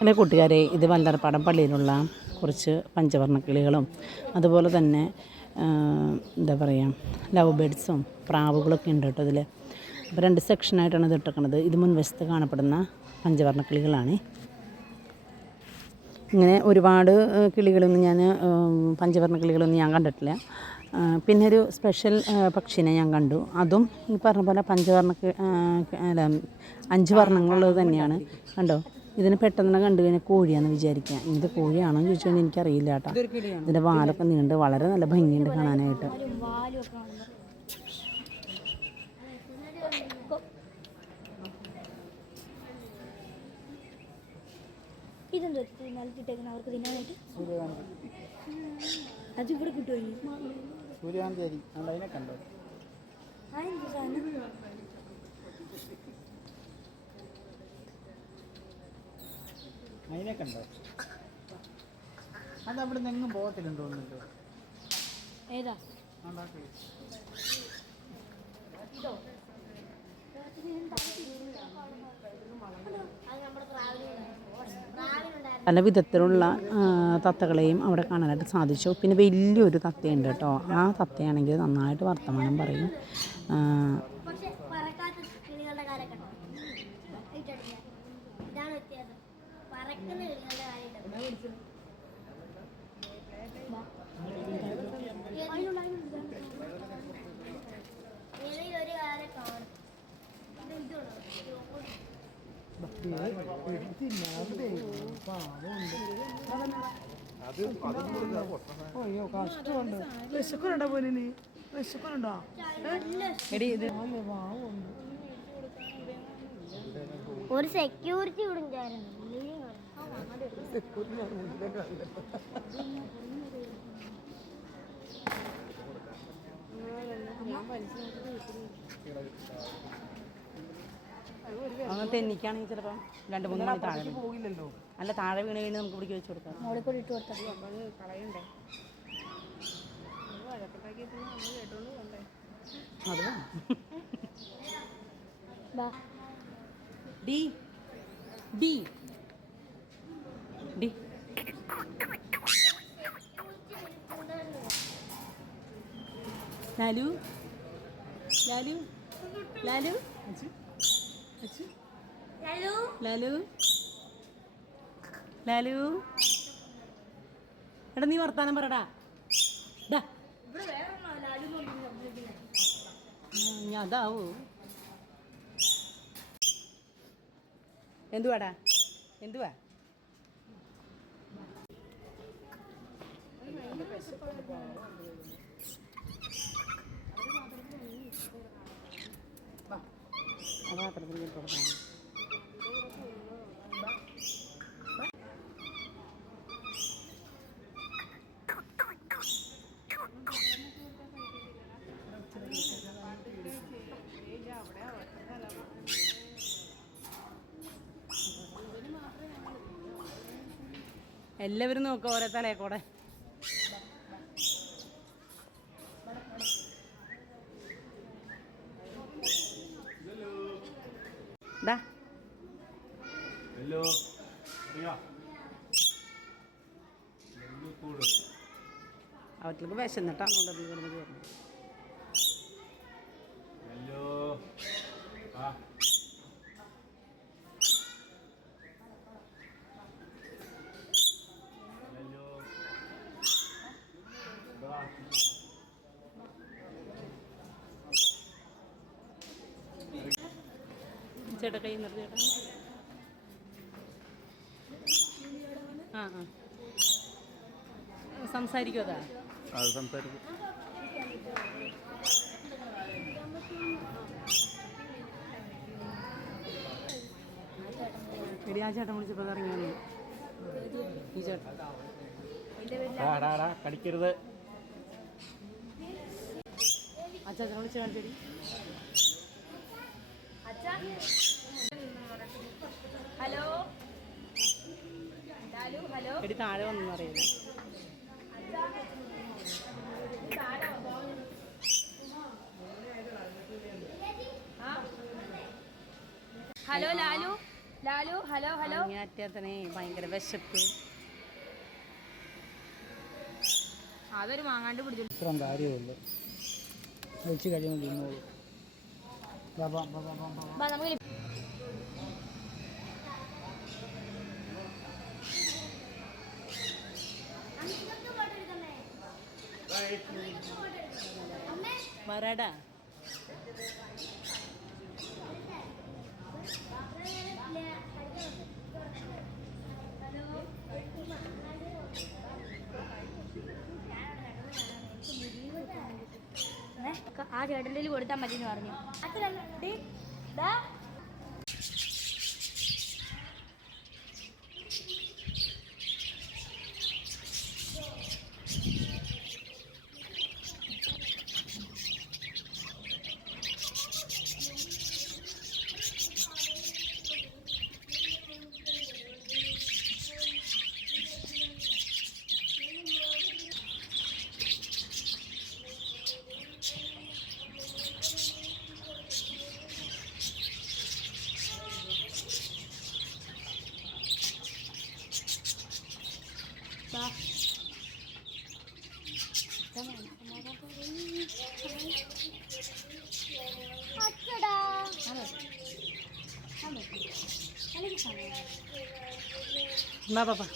എന്റെ കൂട്ടുകാരെ ഇത് വല്ലറപ്പാടം പള്ളിയിലുള്ള കുറച്ച് പഞ്ചവർണ കിളികളും അതുപോലെ തന്നെ എന്താ പറയുക ലവ് ബേഡ്സും പ്രാവുകളൊക്കെ ഉണ്ട് കേട്ടോ ഇതിൽ അപ്പോൾ രണ്ട് സെക്ഷനായിട്ടാണ് ഇത് ഇട്ടേക്കണത്. ഇത് മുൻവശത്ത് കാണപ്പെടുന്ന പഞ്ചവർണ കിളികളാണ് ഇങ്ങനെ ഒരുപാട് കിളികളൊന്നും ഞാൻ പഞ്ചവർണ കിളികളൊന്നും ഞാൻ കണ്ടിട്ടില്ല. പിന്നെ ഒരു സ്പെഷ്യൽ പക്ഷിനെ ഞാൻ കണ്ടു. അതും ഈ പറഞ്ഞ പോലെ പഞ്ചവർണ അല്ല അഞ്ച് വർണങ്ങളുള്ളത് തന്നെയാണ്. കണ്ടോ? ഇതിന് പെട്ടെന്ന് കണ്ടു കഴിഞ്ഞാൽ കോഴിയാണെന്ന് വിചാരിക്കുക. ഇത് കോഴിയാണോ എന്ന് ചോദിച്ചു കഴിഞ്ഞാൽ എനിക്കറിയില്ല കേട്ടോ. ഇതിന്റെ വാലൊക്കെ നീണ്ട് വളരെ നല്ല ഭംഗിയുണ്ട് കാണാനായിട്ട്. ഇതെന്തോ നിലത്തിട്ടേക്കുന്ന അവർക്ക് തിന്നാനായിട്ട്? അത് ഇവിടെ കിട്ടുമോ സൂര്യകാന്തി അരി. അതിനെ കണ്ടോ? ആ എന്ത് സാധനം അതിനെ കണ്ടോ അത് അവിടെ നിന്ന് പോകത്തില്ലെന്ന് തോന്നുന്നുണ്ടോ? ഏതാ? പല വിധത്തിലുള്ള തത്തകളെയും അവിടെ കാണാനായിട്ട് സാധിച്ചു. പിന്നെ വലിയൊരു തത്തയുണ്ട് കേട്ടോ. ആ തത്തയാണെങ്കിൽ നന്നായിട്ട് വർത്തമാനം പറയും. പക്ഷെ പറക്കാത്ത കിളികളുടെ കാര്യം കണ്ടോ ഇതാണ് വ്യത്യാസം. പറക്കുന്ന ഒരു കാലം കാണും? അയ്യോ കഷ്ടമുണ്ട്. വിശക്കുന്നുണ്ടോ പോലിന് വിശക്കുന്നുണ്ടോ? എടി ഇത് ഒരു സെക്യൂരിറ്റി വിടുണ്ടായിരുന്നു അങ്ങനത്തെ എനിക്കാണെങ്കിൽ ചിലപ്പം രണ്ട് മൂന്ന് മണി താഴെ. പോകില്ലല്ലോ. അല്ല താഴെ വീണ് കഴിഞ്ഞാൽ നമുക്ക് ഇവിടേക്ക് വെച്ച് കൊടുക്കാം. മോളിൽ കൂടി ഇട്ട് കൊടുത്താൽ കളയണ്ടേ? അത് D. D. D. Lalu. Lalu. Lalu. Lalu. Lalu. Lalu. എടാ നീ വർത്താനം പറടാ. ഞാൻ അതാവൂ എന്തുവാടാ? എന്തുവാ? ആ ഇട്ട് കൊടുക്കാം എല്ലാവരും നോക്കുക ഓരോ തലയെ കൂടെ. ഹലോ അവറ്റിലേക്ക് വിശന്നിട്ടാണ് കൊണ്ടത് കിടന്ന് കയറുന്നത് ഹലോ ആ ഹലോ ബാ ചേട്ടാ കൈ നിർത്തി ചേട്ടാ. ആ ആ. സംസാരിക്കും അതാ. അത് സംസാരിക്കും. എടി ആ ചേട്ടൻ വിളിച്ചപ്പോൾ ഇറങ്ങിയാണ് ഈ ചേട്ടൻ. കടിക്കരുത്. വിളിച്ച് കാണിച്ചേടി. ഹലോ? ഹലോ? എടി താഴെ വന്നു അറിയില്ല hello Lalu? Lalu hello hello? അങ്ങേറ്റത്തനെ ഭയങ്കര വിശപ്പ്. അതൊരു മാങ്ങാണ്ട് പിടിച്ചിട്ടുണ്ട് ഇത്രയും കാര്യമുള്ളൂ. വെച്ച് കഴിയുമ്പോൾ നമുക്ക് വരടാ ആ ചേട്ടന്റെ കൊടുത്താൽ മതി എന്ന് പറഞ്ഞു. അത്ര না বাবা।